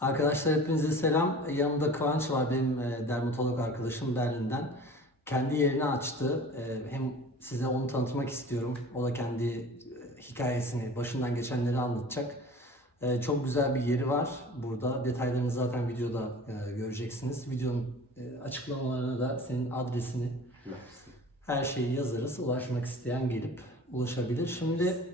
Arkadaşlar hepinize selam. Yanımda Kıvanç var benim e, dermatolog arkadaşım Berlin'den. Kendi yerini açtı. E, Hem size onu tanıtmak istiyorum. O da kendi e, hikayesini, başından geçenleri anlatacak. Çok güzel bir yeri var burada. Detaylarını zaten videoda göreceksiniz. Videonun açıklamalarına da senin adresini, her şeyi yazarız. Ulaşmak isteyen gelip ulaşabilir. Şimdi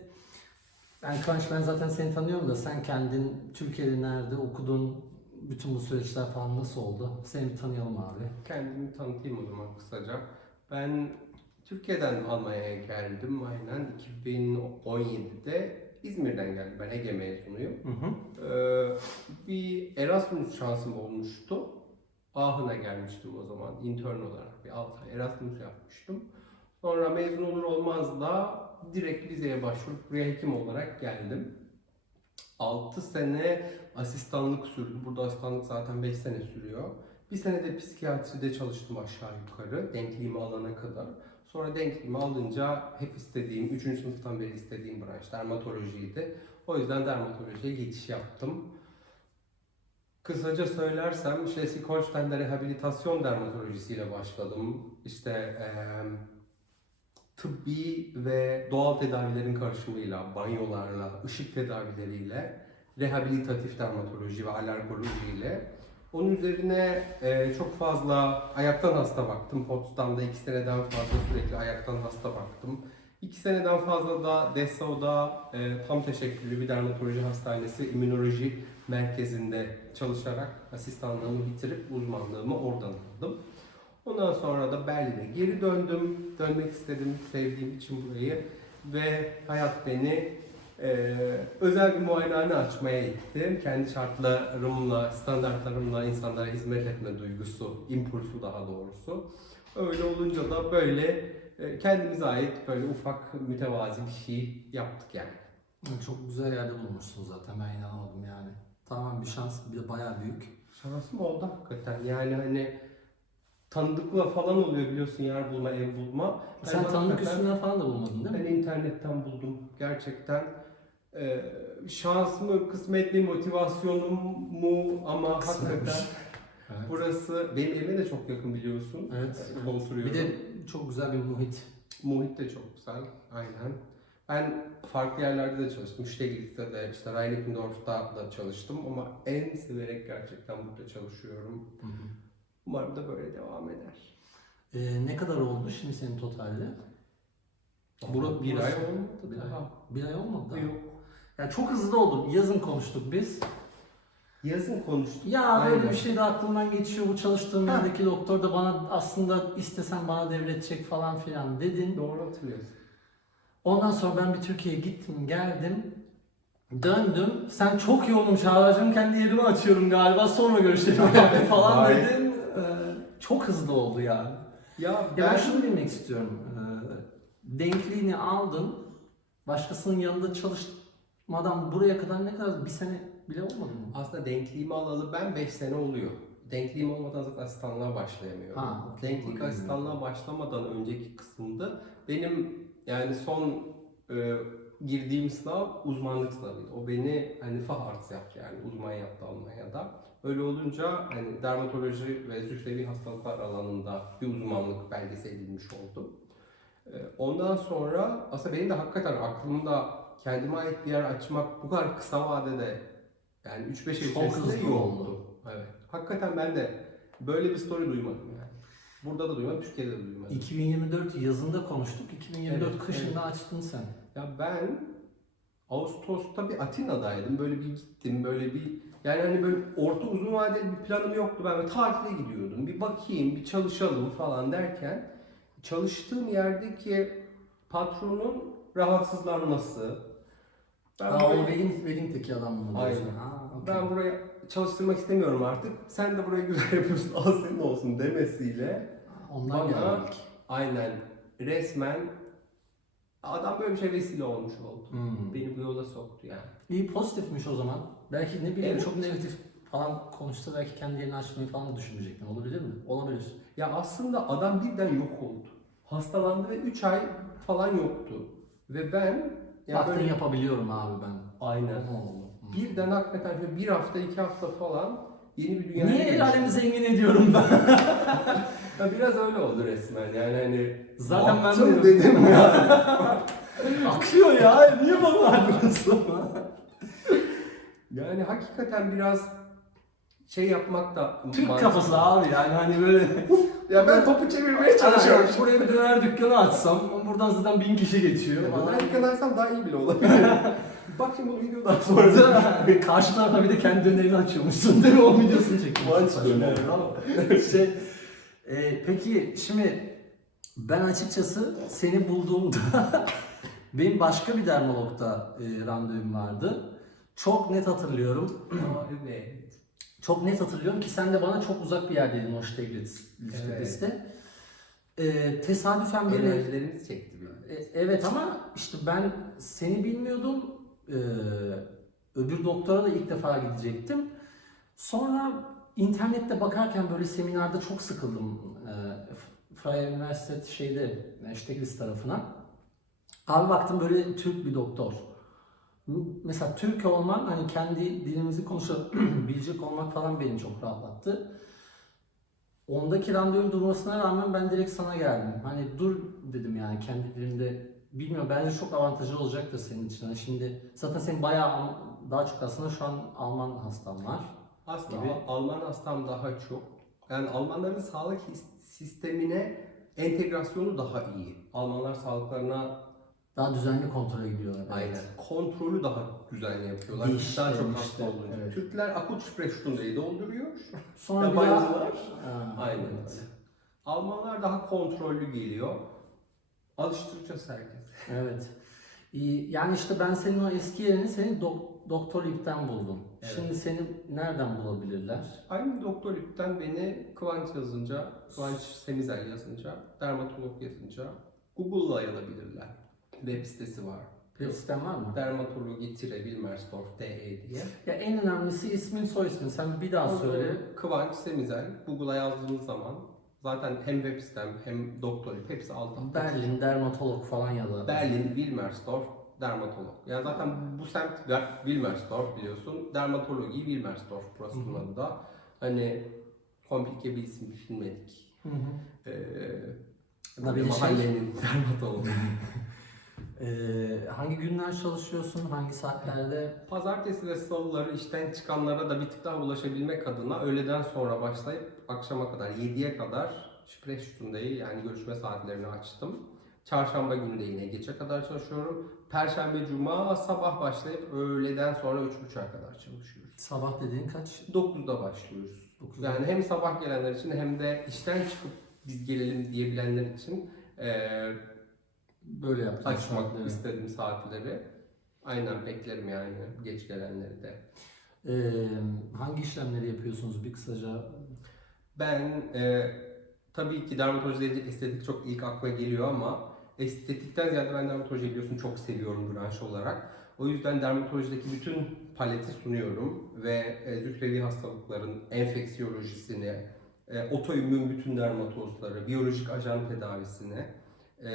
ben Kıvanç ben zaten seni tanıyorum da sen kendin Türkiye'de nerede okudun? Bütün bu süreçler falan nasıl oldu? Seni bir tanıyalım abi. Kendimi tanıtayım o zaman kısaca. Ben Türkiye'den Almanya'ya geldim aynen 2017'de İzmir'den geldim. Ben Ege mezunuyum. Hı hı. Ee, bir Erasmus şansım olmuştu. Aachen'a gelmiştim o zaman intern olarak bir 6 ay Erasmus yapmıştım. Sonra mezun olur olmaz da direkt vizeye başvurup buraya hekim olarak geldim. 6 sene asistanlık sürdü. Burada asistanlık zaten 5 sene sürüyor. Bir sene de psikiyatride çalıştım aşağı yukarı denkliğimi alana kadar. Sonra denkliğimi alınca hep istediğim, 3. sınıftan beri istediğim branş dermatolojiydi. O yüzden dermatolojiye geçiş yaptım. Kısaca söylersem Schleswig-Holstein'de rehabilitasyon dermatolojisiyle başladım. İşte eee tıbbi ve doğal tedavilerin karışımıyla, banyolarla, ışık tedavileriyle, rehabilitatif dermatoloji ve alergoloji ile onun üzerine e, çok fazla ayaktan hasta baktım. Potsdam'da iki seneden fazla sürekli ayaktan hasta baktım. İki seneden fazla da Dessau'da e, tam teşekküllü bir dermatoloji hastanesi, immünoloji merkezinde çalışarak asistanlığımı bitirip uzmanlığımı oradan aldım. Ondan sonra da Berlin'e geri döndüm. Dönmek istedim, sevdiğim için burayı. Ve hayat beni e, özel bir muayenehane açmaya itti. Kendi şartlarımla, standartlarımla insanlara hizmet etme duygusu, impulsu daha doğrusu. Öyle olunca da böyle e, kendimize ait böyle ufak mütevazi bir şey yaptık yani. Çok güzel yerde bulmuşsun zaten ben inanamadım yani. Tamamen bir şans, bir de bayağı büyük. Şansım oldu hakikaten. Yani hani tanıdıkla falan oluyor biliyorsun yer bulma, ev bulma. Sen tanıdık hakikaten- üstünden falan da bulmadın değil mi? Ben internetten buldum gerçekten. Ee, şans mı, kısmet mi, motivasyonum mu ama Kısmetmiş. hakikaten Evet. burası benim evime de çok yakın biliyorsun. Evet. Ee, Oturuyorum. Bir de çok güzel bir muhit. Muhit de çok güzel, aynen. Ben farklı yerlerde de çalıştım. Steglitz'te de, işte Reinickendorf'ta da çalıştım ama en severek gerçekten burada çalışıyorum. Hı hı. Umarım da böyle devam eder. Ee, ne kadar oldu şimdi senin totalde? Bura- bir ay burası- olmadı Bir ay. daha. Bir ay olmadı daha. Yok. Ya çok hızlı oldu. Yazın konuştuk biz. Yazın konuştuk. Ya böyle Aynen. bir şey de aklımdan geçiyor. Bu çalıştığım yerdeki doktor da bana aslında istesen bana devredecek falan filan dedin. Doğru hatırlıyorsun. Ondan sonra ben bir Türkiye'ye gittim, geldim. Döndüm. Sen çok yoğunum Çağlar'cığım kendi yerimi açıyorum galiba sonra görüşelim yani falan dedin. Ee, çok hızlı oldu yani. Ya Ya ben, ben şunu bilmek istiyorum. Ee, denkliğini aldın. Başkasının yanında çalışmadan buraya kadar ne kadar bir sene bile olmadı mı? aslında denkliğimi alalı ben 5 sene oluyor. Denkliğim olmadan zaten asistanlığa başlayamıyorum. Ha. Denklik Okey. asistanlığa başlamadan önceki kısımda benim yani son e, girdiğim sınav uzmanlık sınavıydı. O beni hani faharts yaptı yani uzman yaptı Almanya'da. Öyle olunca hani dermatoloji ve zührevi hastalıklar alanında bir uzmanlık belgesi edilmiş oldum. E, Ondan sonra aslında benim de hakikaten aklımda kendime ait bir yer açmak bu kadar kısa vadede yani 3-5 ay Çok içerisinde yoktu. oldu. Evet. Hakikaten ben de böyle bir story duymadım yani. Burada da duymadım, Türkiye'de de duymadım. 2024 yazında konuştuk. 2024 Evet, kışında açtın sen. Ya ben Ağustos'ta bir Atina'daydım. Böyle bir gittim, böyle bir yani hani böyle orta uzun vadeli bir planım yoktu. Ben böyle tatile gidiyordum. Bir bakayım, bir çalışalım falan derken çalıştığım yerdeki patronun rahatsızlanması. Ben Aa, böyle- o Wedding, Wedding'deki adam mı? Aynen. Ha, okey. ben buraya çalıştırmak istemiyorum artık. Sen de burayı güzel yapıyorsun, al senin olsun demesiyle Ondan Bana- geldik. aynen resmen adam böyle bir şey vesile olmuş oldu. Hmm. Beni bu yola soktu yani. İyi pozitifmiş o zaman. Belki ne bileyim Evet. çok negatif falan konuşsa belki kendi yerini açmayı falan da düşünecektin. Olabilir mi? Olabilir. Ya aslında adam birden yok oldu. Hastalandı ve 3 ay falan yoktu. Ve ben ya Baktın böyle yapabiliyorum abi ben. aynen Ne oldu? Birden hakikaten şöyle bir hafta, iki hafta falan yeni bir dünyaya Niye el alemi zengin ediyorum ben? Ya biraz öyle oldu resmen yani hani Zaten ben baktım de- dedim yani. Akıyor ya. Niye bana akıyorsun? yani hakikaten biraz şey yapmak da Türk mantıklı. kafası abi yani hani böyle Ya ben topu çevirmeye çalışıyorum. Aynen, Buraya bir döner dükkanı açsam buradan zaten bin kişi geçiyor. Ya Bana- ben yıkanarsam daha iyi bile olabilir. Bak şimdi bu videodan sonra. Karşı tarafa bir de kendi dönerini açıyormuşsun değil mi? O videosunu çekiyorsun. Lunch döneri. şey, e, peki şimdi ben açıkçası seni bulduğumda benim başka bir dermalogda e, randevum vardı. Çok net hatırlıyorum. Çok net hatırlıyorum ki sen de bana çok uzak bir yerdeydin o Steglitz Evet. E, tesadüfen böyle Enerjilerimiz çekti bir. e, Evet ama işte ben seni bilmiyordum. Ee, öbür doktora da ilk defa gidecektim. Sonra internette bakarken böyle seminerde çok sıkıldım. Freie Universität şeyde, Steglitz tarafına. Abi baktım böyle Türk bir doktor. Mesela Türk olman, hani kendi dilimizi konuşabilecek olmak falan beni çok rahatlattı. Ondaki randevum durmasına rağmen ben direkt sana geldim. Hani dur dedim yani kendi dilimde. Bilmiyorum bence çok avantajlı olacaktır senin için. Hani şimdi zaten senin bayağı daha çok aslında şu an Alman hastan var. Aslında Gibi. Alman hastam daha çok. Yani Almanların sağlık sistemine entegrasyonu daha iyi. Almanlar sağlıklarına Daha düzenli kontrole gidiyorlar. evet. aynen kontrolü daha düzenli yapıyorlar. Değişti daha çok hasta olunca. evet. Türkler akut Sprechstunde'yi dolduruyor. Sonra daha... Yabancılar Ha, aynen evet. Almanlar daha kontrollü geliyor. Alıştıracağız herkes. Evet. Yani işte ben senin o eski yerini senin dok- Doktor Lip'ten buldum. Evet. Şimdi seni nereden bulabilirler? Aynı doktor ipten beni Kıvanç yazınca, Kıvanç Semizel yazınca, dermatolog yazınca Google'la yazabilirler. Web sitesi var. Bir sistem var mı? Dermatologi-Wilmersdorf.de diye. Ya en önemlisi ismin soy ismin. Sen bir daha söyle. Kıvanç Semizel. Google'a yazdığınız zaman zaten hem web sitem hem doktor ip hepsi altta. Berlin dermatolog falan ya da. Berlin, Wilmersdorf, dermatolog. Yani zaten bu semt Wilmersdorf biliyorsun. Dermatologi Wilmersdorf burası bunun da. Hani komplike bir isim düşünmedik. Hı hı. Ee, bir şey- mahallenin dermatologu. Ee, hangi günler çalışıyorsun? Hangi saatlerde? Pazartesi ve salıları işten çıkanlara da bir tık daha ulaşabilmek adına öğleden sonra başlayıp akşama kadar 7'ye kadar Sprechstunde'yi yani görüşme saatlerini açtım. Çarşamba günü de yine gece kadar çalışıyorum. Perşembe, cuma sabah başlayıp öğleden sonra 3.30'a kadar çalışıyoruz. Sabah dediğin kaç? 9'da başlıyoruz. 9'da. Yani hem sabah gelenler için hem de işten çıkıp biz gelelim diyebilenler için eee Böyle yaptım. açmak saatleri. istedim saatleri. Aynen beklerim yani geç gelenleri de. Ee, hangi işlemleri yapıyorsunuz? Bir kısaca Ben e, tabii ki dermatoloji deyince estetik çok ilk akla geliyor ama estetikten ziyade ben dermatoloji biliyorsun çok seviyorum branş olarak. O yüzden dermatolojideki bütün paleti sunuyorum ve e, zührevi hastalıkların enfeksiyolojisini, e, otoimmün bütün dermatozları, biyolojik ajan tedavisini, e,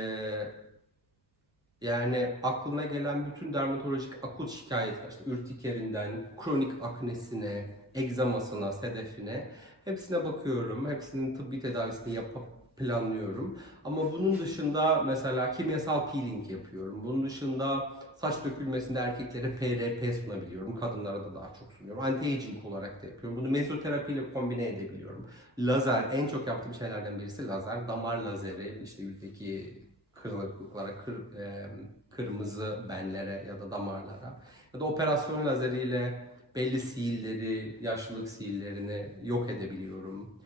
yani aklına gelen bütün dermatolojik akut şikayetler, işte ürtikerinden, kronik aknesine, egzamasına, sedefine hepsine bakıyorum. Hepsinin tıbbi tedavisini yapıp planlıyorum. Ama bunun dışında mesela kimyasal peeling yapıyorum. Bunun dışında saç dökülmesinde erkeklere PRP sunabiliyorum. Kadınlara da daha çok sunuyorum. Anti-aging olarak da yapıyorum. Bunu mezoterapiyle kombine edebiliyorum. Lazer, en çok yaptığım şeylerden birisi lazer. Damar lazeri, işte yüzdeki kırılıklıklara, kır, e, kırmızı benlere ya da damarlara. Ya da operasyon lazeriyle belli siilleri, yaşlılık siillerini yok edebiliyorum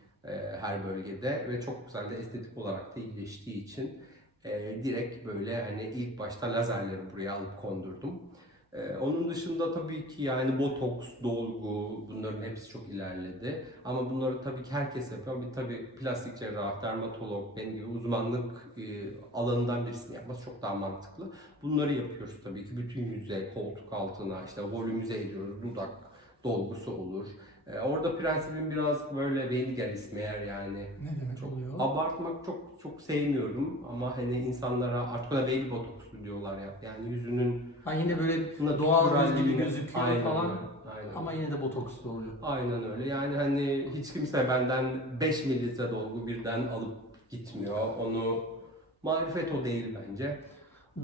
her bölgede ve çok güzel de estetik olarak da iyileştiği için e, direkt böyle hani ilk başta lazerleri buraya alıp kondurdum. E, onun dışında tabii ki yani botoks, dolgu bunların hepsi çok ilerledi. Ama bunları tabii ki herkes yapıyor. Bir tabii plastik cerrah, dermatolog, benim gibi uzmanlık e, alanından birisini yapması çok daha mantıklı. Bunları yapıyoruz tabii ki. Bütün yüze, koltuk altına, işte volümize ediyoruz. Dudak dolgusu olur. E, orada prensibim biraz böyle Veliger ismi eğer yani. ne demek oluyor? Abartmak çok çok sevmiyorum ama hani insanlara artık ona baby botoks diyorlar ya. Yani yüzünün Ha yine böyle natural doğal yüz gibi gözüküyor Aynen falan. öyle, Aynen. Ama yine de botokslu oluyor. Aynen öyle. Yani hani hiç kimse benden 5 mililitre dolgu birden alıp gitmiyor. Onu marifet o değil bence.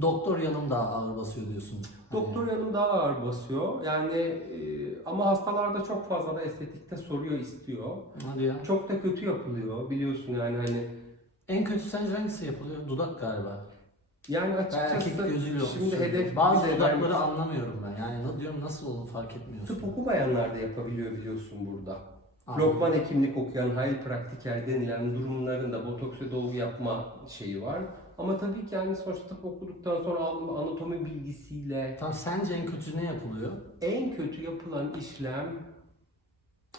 Doktor yanım daha ağır basıyor diyorsun. Hani Doktor yanım daha ağır basıyor. Yani e, ama hastalarda çok fazla da estetikte soruyor, istiyor. Hadi ya. Çok da kötü yapılıyor biliyorsun yani hani En kötü sence hangisi yapılıyor? Dudak galiba. yani Ben erkek açıkçası gözüyle şimdi hedef Bazı bize dudakları anlamıyorum ben. Yani ne diyorum nasıl olduğunu fark etmiyorsun. Tıp okumayanlar da yapabiliyor biliyorsun burada. Anladım. Lokman hekimlik okuyan, hayal praktiker denilen durumlarında botoks ve dolgu yapma şeyi var. Ama tabii ki yani sonuçta tıp okuduktan sonra aldığım anatomi bilgisiyle Tamam sence en kötü ne yapılıyor? en kötü yapılan işlem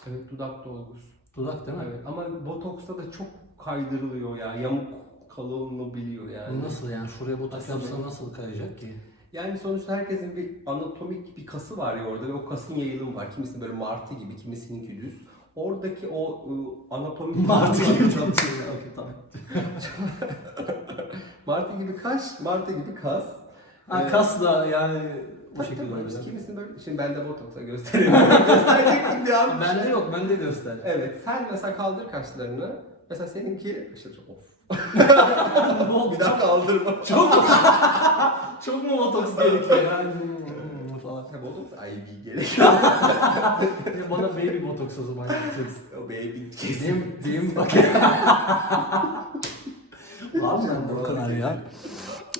evet dudak dolgusu. Dudak değil mi? Evet ama botoksta da çok kaydırılıyor ya. Yamuk kalınabiliyor yani. Nasıl yani şuraya botoks yapsa nasıl kayacak ki? Yani sonuçta herkesin bir anatomik bir kası var ya orada ve o kasın yayılımı var. Kimisinin böyle martı gibi, kimisinin düz. Oradaki o ıı, anatomik Okey, tamam. martı gibi kaş, martı gibi kas. Ha, Ee, kas da yani bu Tabii şekilde tabii. olacak. Kimisinin böyle, şimdi ben de botoksa gösteriyorum. Gösterecektim bir an. Bende yok, bende göster. Evet, sen mesela kaldır kaşlarını. Mesela seninki, işte of. ne oldu? Bir daha kaldırma. Çok çok mu botoks gerekiyor yani Hmm, falan. Botoks IV gerekiyor. Ya Bana baby botoks o zaman yapacaksın. o baby kesin. Benim, benim bak. Var mı bende o kadar ya?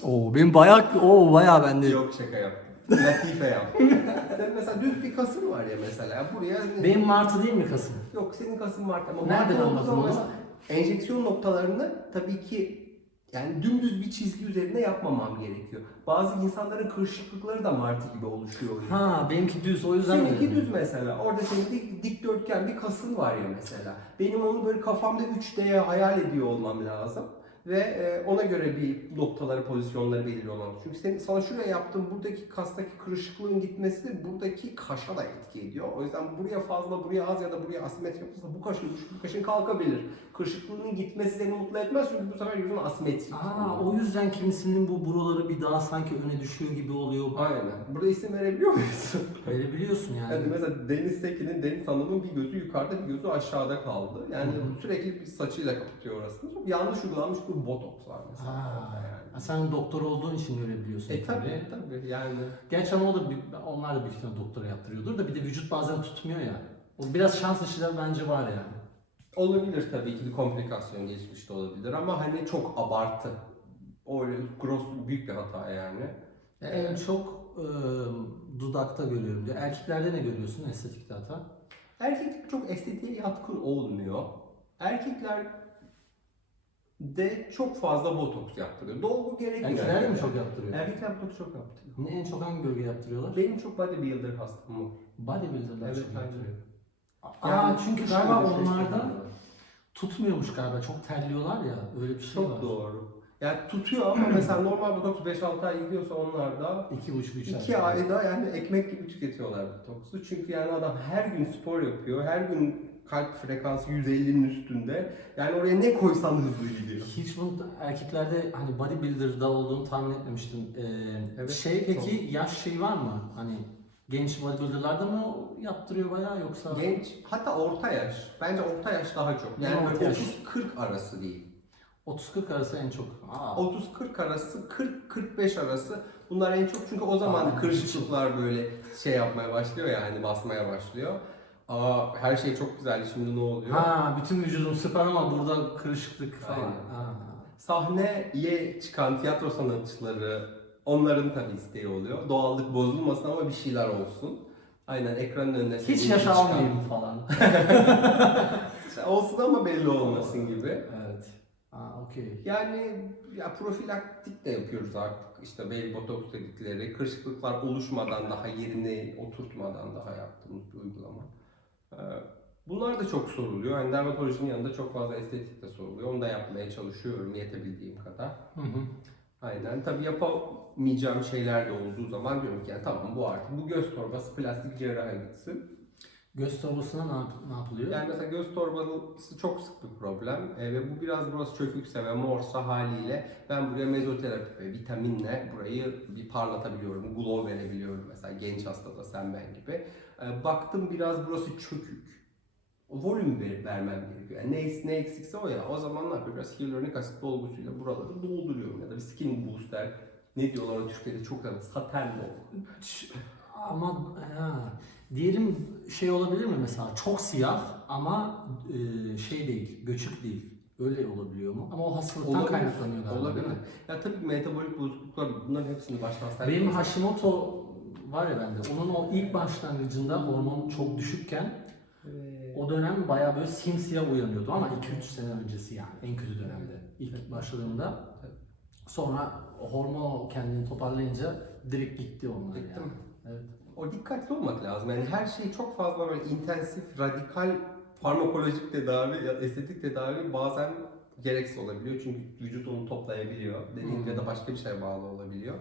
Oo benim bayağı, oo bayağı bende. Yok şaka yaptım. Latife yaptım. Sen mesela düz bir kasın var ya mesela. Buraya Benim martı değil mi kasım? Yok senin kasın var ama Nereden marka olduğu anladın zaman mesela Enjeksiyon noktalarını tabii ki yani dümdüz bir çizgi üzerinde yapmamam gerekiyor. Bazı insanların kırışıklıkları da martı gibi oluşuyor. o. Ha benimki düz o yüzden Seninki dedim. düz mesela. Orada senin dik, dikdörtgen bir kasın var ya mesela. Benim onu böyle kafamda 3D'ye hayal ediyor olmam lazım. Ve e, ona göre bir noktaları, pozisyonları belirliyor olmam. Çünkü senin, sana şuraya yaptığım buradaki kastaki kırışıklığın gitmesi buradaki kaşa da etki ediyor. O yüzden buraya fazla, buraya az ya da buraya asimetri yapılırsa bu kaşın, bu kaşın kalkabilir. Kırışıklığının gitmesi seni mutlu etmez çünkü bu sefer yüzün asimetrik. Aa, o yüzden kimisinin bu buraları bir daha sanki öne düşüyor gibi oluyor. Aynen. Burada isim verebiliyor muyuz? Verebiliyorsun yani. Yani mesela Deniz Tekin'in Deniz Hanım'ın bir gözü yukarıda bir gözü aşağıda kaldı. Yani Hı hı. sürekli bir saçıyla kapatıyor orasını. Çok yanlış uygulanmış bir botoks var mesela. Yani. sen doktor olduğun için görebiliyorsun. E tabii tabii yani. Gerçi ama o da bir, onlar da büyük ihtimalle doktora yaptırıyordur da bir de vücut bazen tutmuyor ya. O biraz şans işi de bence var yani. Olabilir tabii ki bir komplikasyon geçmişte olabilir ama hani çok abartı. O gross büyük bir hata yani. Ya En çok e, dudakta görüyorum. diyor. Erkeklerde ne görüyorsun estetikte hata? Erkekler çok estetiğe yatkın olmuyor. Erkekler de çok fazla botoks yaptırıyor. Dolgu gerekmiyor. Erkekler de mi çok yaptırıyor? Erkekler botoks çok yaptırıyor. Ne en çok hangi bölge yaptırıyorlar? Benim çok bodybuilder hastam var. Bodybuilder'lar Evet, çok aynen. Yaptırıyor. Aa, Yani çünkü şöyle galiba onlarda tutmuyormuş galiba. Çok terliyorlar ya. Öyle bir şey Çok var. doğru. Yani tutuyor ama mesela normal botoks 5-6 ay gidiyorsa onlar da İki buçuk üç 2 ayda yani ekmek gibi tüketiyorlar botoksu. Çünkü yani adam her gün spor yapıyor. Her gün kalp frekansı 150'nin üstünde. Yani oraya ne koysan hızlı gidiyor. Hiç bunu erkeklerde hani bodybuilder'da olduğunu tahmin etmemiştim. Ee, Evet, şey peki yaş şey var mı? Hani genç bodybuilder'larda mı yaptırıyor bayağı yoksa? Genç hatta orta yaş. Bence orta yaş daha çok. Yani orta yaş? 30-40 arası değil. 30-40 arası en çok. Aa, 30-40 arası, 40-45 arası bunlar en çok çünkü o zaman kırışıklıklar böyle şey yapmaya başlıyor ya hani basmaya başlıyor. Aa her şey çok güzel şimdi ne oluyor? ha bütün vücudum süper ama burada kırışıklık falan. Aynen. Ha. Sahneye çıkan tiyatro sanatçıları onların tabii isteği oluyor. Doğallık bozulmasın ama bir şeyler olsun. Aynen ekranın önüne Hiç yaş almayayım falan. Olsun ama belli olmasın gibi. evet. Aa okey. Yani ya profilaktik de yapıyoruz artık. İşte bel botoks dedikleri kırışıklıklar oluşmadan daha yerini oturtmadan daha yaptığımız bir uygulama. Ee, Bunlar da çok soruluyor. Yani dermatolojinin yanında çok fazla estetik de soruluyor. Onu da yapmaya çalışıyorum yetebildiğim kadar. Hı hı. Aynen. Tabii yapamayacağım şeyler de olduğu zaman diyorum ki yani tamam bu artık bu göz torbası plastik cerrahi gitsin. Göz torbasına ne, yap- ne yapılıyor? Yani mesela göz torbası çok sık bir problem e, ve bu biraz burası çökükse ve morsa haliyle ben buraya mezoterapi ve vitaminle burayı bir parlatabiliyorum, glow verebiliyorum mesela genç hastada sen ben gibi. E, baktım biraz burası çökük. Volüm ver, vermem gerekiyor. Yani ne, ne eksikse o ya. O zaman ne yapıyorum? Biraz hyaluronik asit dolgusuyla buraları dolduruyorum ya da bir skin booster. Ne diyorlar o Türkçe'de çok saten dolgu. Ama ha, diyelim şey olabilir mi mesela çok siyah ama e, şey değil, göçük değil. Öyle olabiliyor mu? Ama o hastalıktan Olabilir. kaynaklanıyor galiba Olabilir. mi? Ya tabii metabolik bozukluklar bunların hepsini baştan sen Benim Hashimoto var ya bende. Onun o ilk başlangıcında hormon çok düşükken o dönem bayağı böyle simsiyah uyanıyordu ama 2-3 sene öncesi yani en kötü dönemde. İlk başladığımda. Sonra o hormon kendini toparlayınca direkt gitti onlar Gitti yani. mi? Evet. O dikkatli olmak lazım. Yani her şey çok fazla böyle intensif, radikal farmakolojik tedavi ya estetik tedavi bazen gereksiz olabiliyor. Çünkü vücut onu toplayabiliyor. Dediğim Hmm. ya da başka bir şeye bağlı olabiliyor.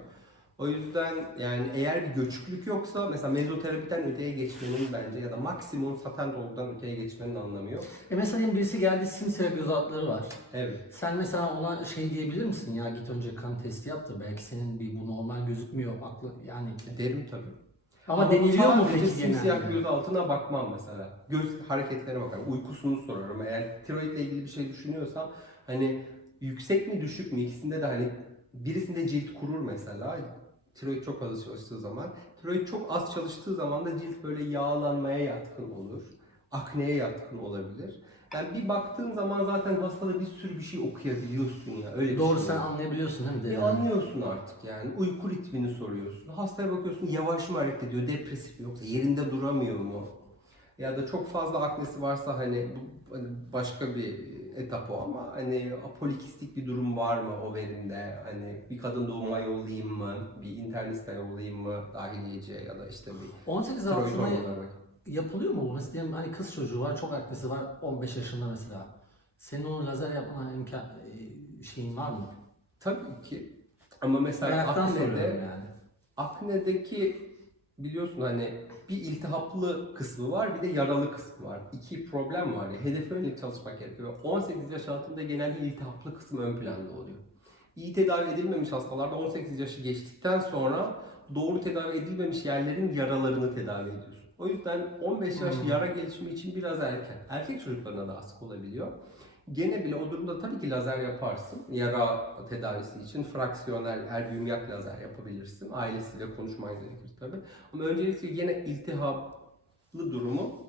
O yüzden yani eğer bir göçüklük yoksa mesela mezoterapiden öteye geçmenin bence ya da maksimum saten dolgudan öteye geçmenin anlamı yok. E mesela diyelim birisi geldi simsiyah göz altları var. Evet. Sen mesela ona şey diyebilir misin ya git önce kan testi yap da belki senin bir bu normal gözükmüyor aklı yani. Derim tabii. Ama, deniliyor mu peki simsiyah göz altına bakmam mesela. Göz hareketlerine bakarım. Uykusunu sorarım. Eğer tiroidle ilgili bir şey düşünüyorsam hani yüksek mi düşük mü ikisinde de hani birisinde cilt kurur mesela. Tiroid çok az çalıştığı zaman. Tiroid çok az çalıştığı zaman da cilt böyle yağlanmaya yatkın olur. Akneye yatkın olabilir. Yani bir baktığın zaman zaten hastada bir sürü bir şey okuyabiliyorsun ya. Öyle Doğru şey sen anlayabiliyorsun değil mi? E anlıyorsun artık yani. Uyku ritmini soruyorsun. Hastaya bakıyorsun yavaş mı hareket ediyor, depresif mi yoksa yerinde duramıyor mu? Ya da çok fazla aknesi varsa hani bu hani başka bir etap o ama hani apolikistik bir durum var mı o verimde? Hani bir kadın doğuma yollayayım mı? Bir interniste yollayayım mı? Dahiliyeciye ya da işte bir 18 tiroid altına yapılıyor mu bu? Mesela diyelim hani kız çocuğu var, çok aknesi var, 15 yaşında mesela. Senin onu lazer yapma imkan e, şeyin var mı? Tabii ki. Ama mesela Meraktan aknede yani. Akne'deki biliyorsun hani bir iltihaplı kısmı var bir de yaralı kısmı var. İki problem var ya. Hedefe yönelik çalışmak gerekiyor. 18 yaş altında genelde iltihaplı kısım ön planda oluyor. İyi tedavi edilmemiş hastalarda 18 yaşı geçtikten sonra doğru tedavi edilmemiş yerlerin yaralarını tedavi ediyorsun. O yüzden 15 yaş Hmm. yara gelişimi için biraz erken. Erkek çocuklarına da sık olabiliyor. Gene bile o durumda tabii ki lazer yaparsın. Yara tedavisi için fraksiyonel erbiumyak lazer yapabilirsin. Ailesiyle konuşman gerekir tabii. Ama öncelikle gene iltihaplı durumu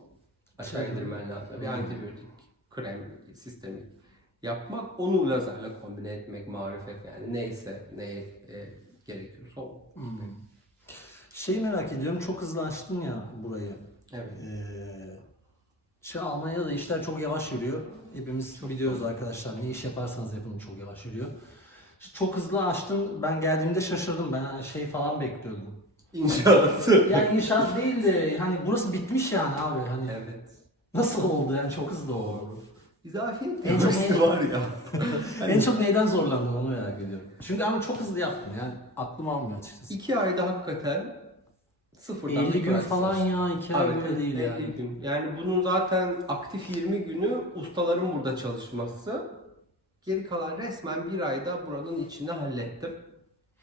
aşağı Şey- indirmen lazım. Bir antibiyotik, krem, sistemi yapmak, onu lazerle kombine etmek marifet yani neyse neye e, gerekiyorsa o. Hmm. Şeyi merak ediyorum, çok hızlı açtın ya burayı. Evet. Ee, şu an Almanya'da işler çok yavaş yürüyor. Hepimiz biliyoruz arkadaşlar. Ne iş yaparsanız yapın çok yavaş yürüyor. Çok hızlı açtın. Ben geldiğimde şaşırdım. Ben şey falan bekliyordum. İnşaatı. Yani inşaat değil de hani burası bitmiş yani abi. Hani Evet. nasıl oldu yani çok hızlı oldu. Bize afiyet En çok temizliği ne- var ya. En çok neyden zorlandın onu merak ediyorum. Çünkü ama çok hızlı yaptın yani aklım almıyor açıkçası. İki ayda hakikaten sıfırdan 50 bir gün falan ya, 2 ay Evet, böyle değil 50 yani. gün. Yani bunun zaten aktif 20 günü ustaların burada çalışması. Geri kalan resmen bir ayda buranın içini hallettim.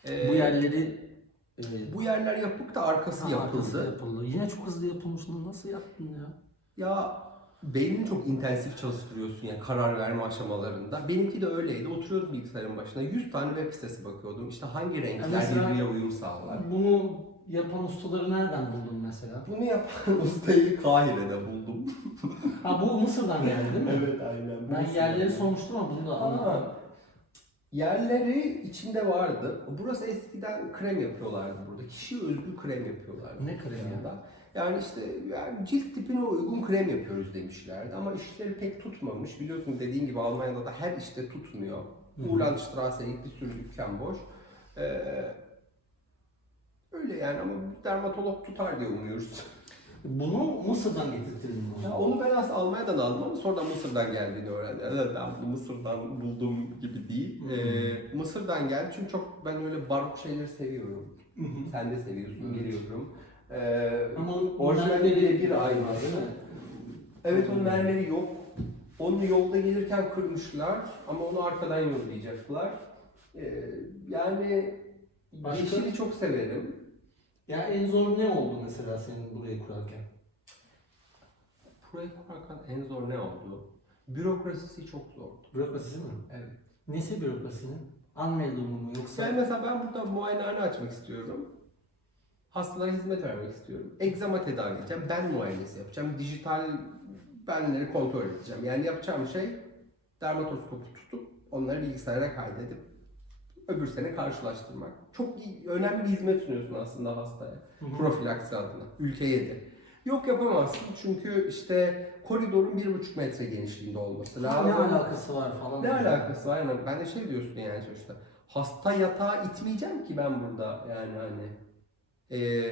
Ee, Bu yerleri e, bu yerler yapıp da arkası ha, yapıldı. arkası yapıldı. Yine çok hızlı yapılmış. Nasıl yaptın ya? Ya beynini çok intensif çalıştırıyorsun ya karar verme aşamalarında. Benimki de öyleydi. Oturuyordum bilgisayarın başına. 100 tane web sitesi bakıyordum. İşte hangi renkler birbirine uyum sağlar. Bunu yapan ustaları nereden buldun mesela? Bunu yapan ustayı Kahire'de buldum. Ha bu Mısır'dan geldi değil mi? evet aynen. Ben yerleri sormuştum ama bunu da anlamadım. Ama yerleri içinde vardı. Burası eskiden krem yapıyorlardı burada. Kişiye özgü krem yapıyorlardı. Ne kremi ya? yanında. Yani işte yani cilt tipine uygun krem yapıyoruz demişlerdi ama işleri pek tutmamış. Biliyorsun dediğin gibi Almanya'da da her işte tutmuyor. Hı. Uğurlandstrasse'ye bir sürü dükkan boş. Ee, öyle yani ama dermatolog tutar diye umuyoruz. Bunu Mısır'dan getirtirdin o Ya zaman. onu ben aslında Almanya'dan aldım ama sonradan Mısır'dan geldiğini öğrendim. Evet ben bunu Mısır'dan buldum gibi değil. Ee, Mısır'dan geldi çünkü çok ben öyle barok şeyleri seviyorum. Sen de seviyorsun, Evet. biliyorum. Ee, Ama orijinalde modelleri bir aynı var değil mi? Evet onun mermeri yok. Onu yolda gelirken kırmışlar ama onu arkadan yollayacaklar. Ee, yani Başka? yeşili çok severim. Ya en zor ne oldu mesela senin burayı kurarken? Burayı kurarken en zor ne oldu? Bürokrasisi çok zordu. Bürokrasisi mi? Evet. Nesi bürokrasinin? An durumu mu yoksa? Ben mesela ben burada muayenehane açmak istiyorum. Hastalara hizmet vermek istiyorum. Egzama tedavi edeceğim. Ben muayenesi yapacağım. Dijital benleri kontrol edeceğim. Yani yapacağım şey dermatoskopu tutup onları bilgisayara kaydedip öbür sene karşılaştırmak. Çok iyi, önemli bir hizmet sunuyorsun aslında hastaya. Profilaksi adına. Ülkeye de. Yok yapamazsın çünkü işte koridorun bir buçuk metre genişliğinde olması Ne lazım. alakası var falan. Ne alakası var? Aynen. Ben de şey diyorsun yani sonuçta. Hasta yatağa itmeyeceğim ki ben burada yani hani. Ee,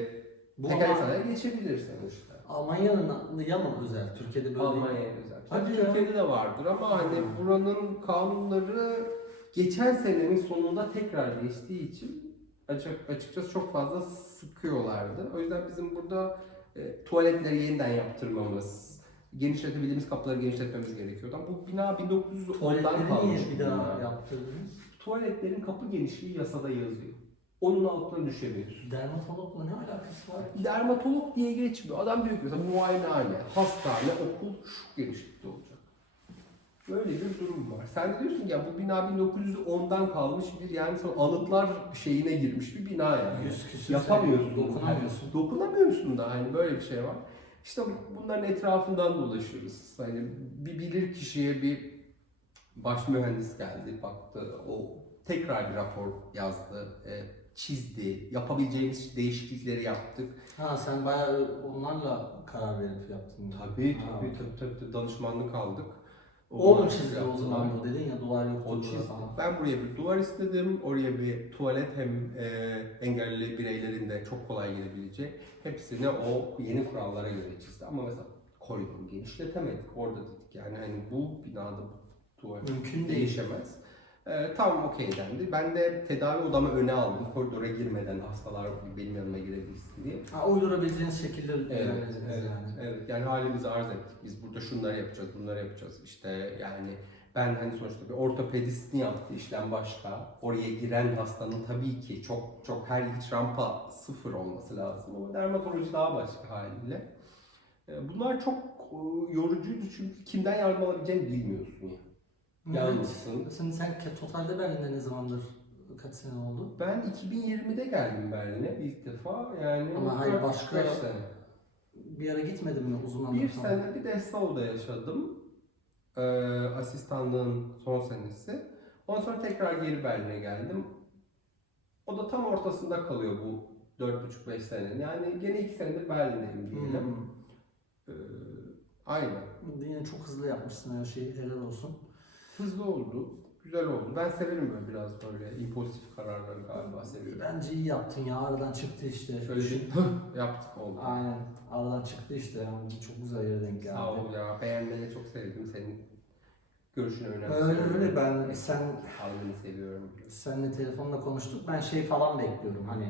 Bu teker sanayi geçebilir sonuçta. Almanya'nın ya mı özel? Türkiye'de böyle. Almanya'ya özel. Hadi ya. Türkiye'de de vardır ama hani Hmm. buranın kanunları geçen senenin sonunda tekrar değiştiği için açık, açıkçası çok fazla sıkıyorlardı. O yüzden bizim burada e, tuvaletleri yeniden yaptırmamız, genişletebildiğimiz kapıları genişletmemiz gerekiyordu. Ama bu bina 1910'dan Tuvaletleri kalmış bir daha yaptırdınız? Tuvaletlerin kapı genişliği yasada yazıyor. Onun altına düşemiyorsun. Dermatologla ne alakası var? Dermatolog diye geçmiyor. Adam diyor ki mesela muayenehane, hastane, okul şu genişlikte olacak. Böyle bir durum var. Sen de diyorsun ki ya bu bina 1910'dan kalmış bir yani sonra anıtlar şeyine girmiş bir bina yani. Yüz küsür Yapamıyorsun. sene dokunamıyorsun. Dokunamıyorsun da hani böyle bir şey var. İşte bunların etrafından dolaşıyoruz. Hani bir bilir kişiye bir baş mühendis geldi, baktı, o tekrar bir rapor yazdı, e, çizdi, yapabileceğimiz değişiklikleri yaptık. Ha sen bayağı onlarla karar verip yaptın. Tabii tabii okey. tabii, tabii, danışmanlık aldık. O mu Onlar çizdi o zaman bu dedin ya duvar yok. O çizdi. Ben buraya bir duvar istedim. Oraya bir tuvalet hem e, engelli bireylerin de çok kolay gelebileceği. Hepsini o yeni kurallara göre çizdi. Ama mesela koridoru genişletemedik. Orada dedik yani hani bu binada bu tuvalet Mümkün değil. değişemez. E, tamam okey dendi. Ben de tedavi odamı öne aldım. Koridora girmeden hastalar benim yanıma girebilsin diye. Ha, uydurabileceğiniz şekilde Evet, evet, yani. evet. Yani halimizi arz ettik. Biz burada şunları yapacağız, bunları yapacağız. İşte yani ben hani sonuçta bir ortopedistin yaptığı işlem başka. Oraya giren hastanın tabii ki çok çok her iç rampa sıfır olması lazım ama dermatoloji daha başka haliyle. E, Bunlar çok e, yorucuydu çünkü kimden yardım alabileceğini bilmiyorsun ya. Yalnızsın. Şimdi sen totalde Berlin'de ne zamandır kaç sene oldu? Ben 2020'de geldim Berlin'e ilk defa yani. Ama hayır, başka- sene. Bir ara gitmedin mi uzun Bir falan? sene bir Dessau'da yaşadım. Ee, asistanlığın son senesi. Ondan sonra tekrar geri Berlin'e geldim. O da tam ortasında kalıyor bu 4,5-5 senenin. Yani gene 2 senedir Berlin'deyim diyelim. Hmm. Ee, aynen. Yine çok hızlı yapmışsın her şeyi helal olsun. Hızlı oldu. Güzel oldu. Ben severim böyle biraz böyle impulsif kararları galiba seviyorum. Bence iyi yaptın ya aradan çıktı işte. Şöyle bir yaptık oldu. Aynen aradan çıktı işte yani çok güzel yere denk geldi. Sağ ol ya. Beğenmeni çok sevdim. Senin görüşünü Öyle önemsiyorum. öyle ben sen Halini seviyorum. senle telefonla konuştuk ben şey falan bekliyorum hani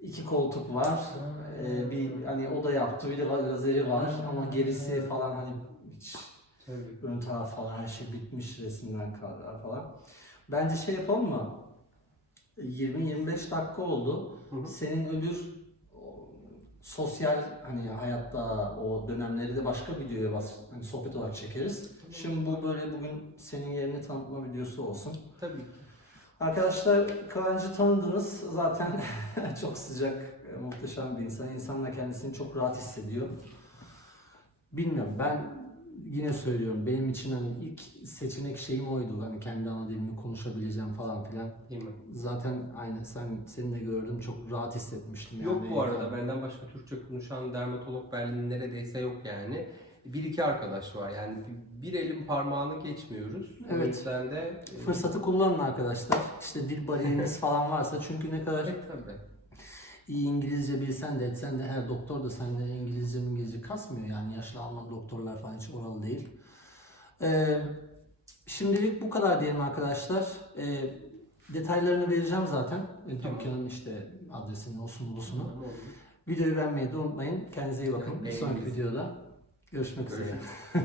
iki koltuk var e, bir hani o da yaptı bir de lazeri var ama gerisi falan hani Tabii. ön taraf falan her şey bitmiş resimden kadar falan. Bence şey yapalım mı? 20-25 dakika oldu. Hı hı. Senin öbür sosyal hani hayatta o dönemleri de başka videoya bas, hani sohbet olarak çekeriz. Şimdi bu böyle bugün senin yerini tanıtma videosu olsun. Tabii. Arkadaşlar Kıvancı tanıdınız zaten çok sıcak, muhteşem bir insan. İnsanla kendisini çok rahat hissediyor. Bilmiyorum ben yine söylüyorum benim için hani ilk seçenek şeyim oydu. Hani kendi ana dilimi konuşabileceğim falan filan. Değil mi? Zaten aynı sen seni de gördüm çok rahat hissetmiştim. Yok yani. bu arada benden başka Türkçe konuşan dermatolog Berlin'de neredeyse yok yani. Bir iki arkadaş var yani bir elin parmağını geçmiyoruz. O Evet. yüzden de e, Fırsatı kullanın arkadaşlar. İşte dil bariyeriniz falan varsa çünkü ne kadar Evet, tabii. İyi İngilizce bilsen de etsen de her doktor da sende İngilizce İngilizce kasmıyor yani yaşlı Alman doktorlar falan hiç oralı değil. Ee, şimdilik bu kadar diyelim arkadaşlar. Ee, detaylarını vereceğim zaten. Ee, Tamam. Dükkanın işte adresini, olsun bulusunu. Tamam. Videoyu beğenmeyi de unutmayın. Kendinize iyi bakın. Bir sonraki videoda Görüşmek üzere.